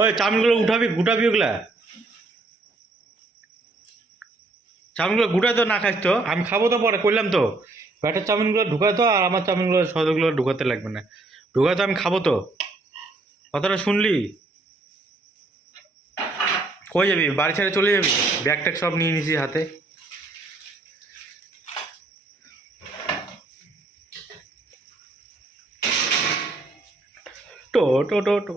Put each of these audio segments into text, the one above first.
ওই চাউমিনগুলো গুটাবি ওগুলা চাউমিনগুলো গুটাই তো না খাইস তো আমি খাবো তো পরে করলাম তো ব্যাটার চাউমিনগুলো ঢুকায় তো আর আমার চাউমিনগুলো সহজগুলো ঢুকাতে লাগবে না ঢুকায় তো আমি খাবো তো কথাটা শুনলি কই যাবি বাড়ি ছেড়ে চলে যাবি ব্যাগ ট্যাগ সব নিয়ে নিছি হাতে টো টো টো টো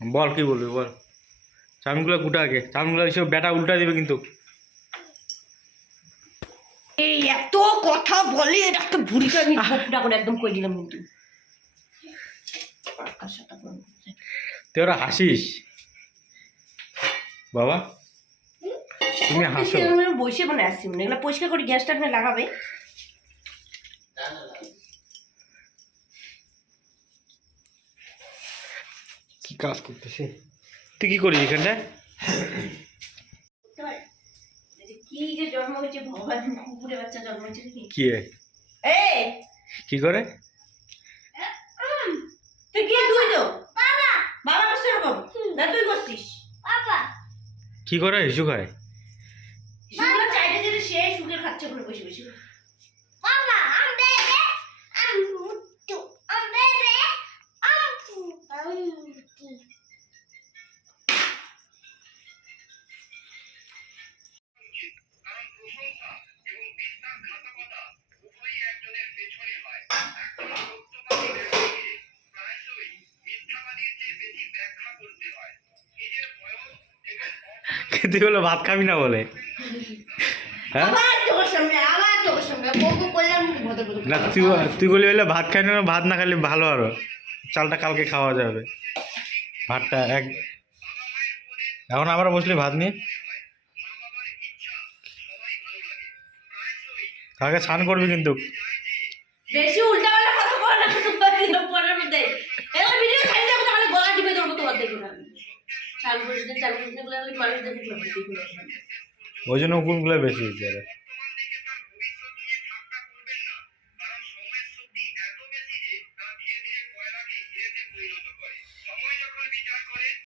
বল কি বলবি বল চাউমিনগুলো গুটা আগে চাউমিনগুলো এসব ব্যাটা উল্টা দিবে কিন্তু এই এত কথা বলে একটা বুড়িটা আমি গোপটা করে একদম কই দিলাম কিন্তু তুই ওরা হাসিস বাবা তুমি হাসো বসে মানে আসছি মানে এগুলো পরিষ্কার করে গ্যাসটা আপনি লাগাবে কি কাজ করতেছে তুই কি করিস এখানটা কি যে জন্ম হয়েছে ভগবান কুকুরে বাচ্চা জন্ম হয়েছে কি কি করে তুই কি তুই তো বাবা বাবা করছিস এরকম না তুই করছিস বাবা কি করে হিসু খায় হিসুগুলো চাইতে যেতে সে সুখের খাচ্ছে ওখানে বসে বসে বাবা আম বেবে আম মুট্টু আম বেবে আম মুট্টু তুই বলে ভাত খাবি না বলে হ্যাঁ না তুই বলি বলে ভাত খাই না ভাত না খাইলে ভালো আরো চালটা কালকে খাওয়া যাবে ভাতটা এখন আমরা বসলি ভাত নিয়ে কালকে স্নান করবি কিন্তু বেশি উল্টা পাল্টা কথা বল না পরের মধ্যে এগুলো ভিডিও ছাড়ি যাবে তাহলে গলা টিপে দেবো তোমার দেখুন আমি চাল করে মানুষ দেখুন ওই জন্য উকুনগুলো বেশি হয়েছে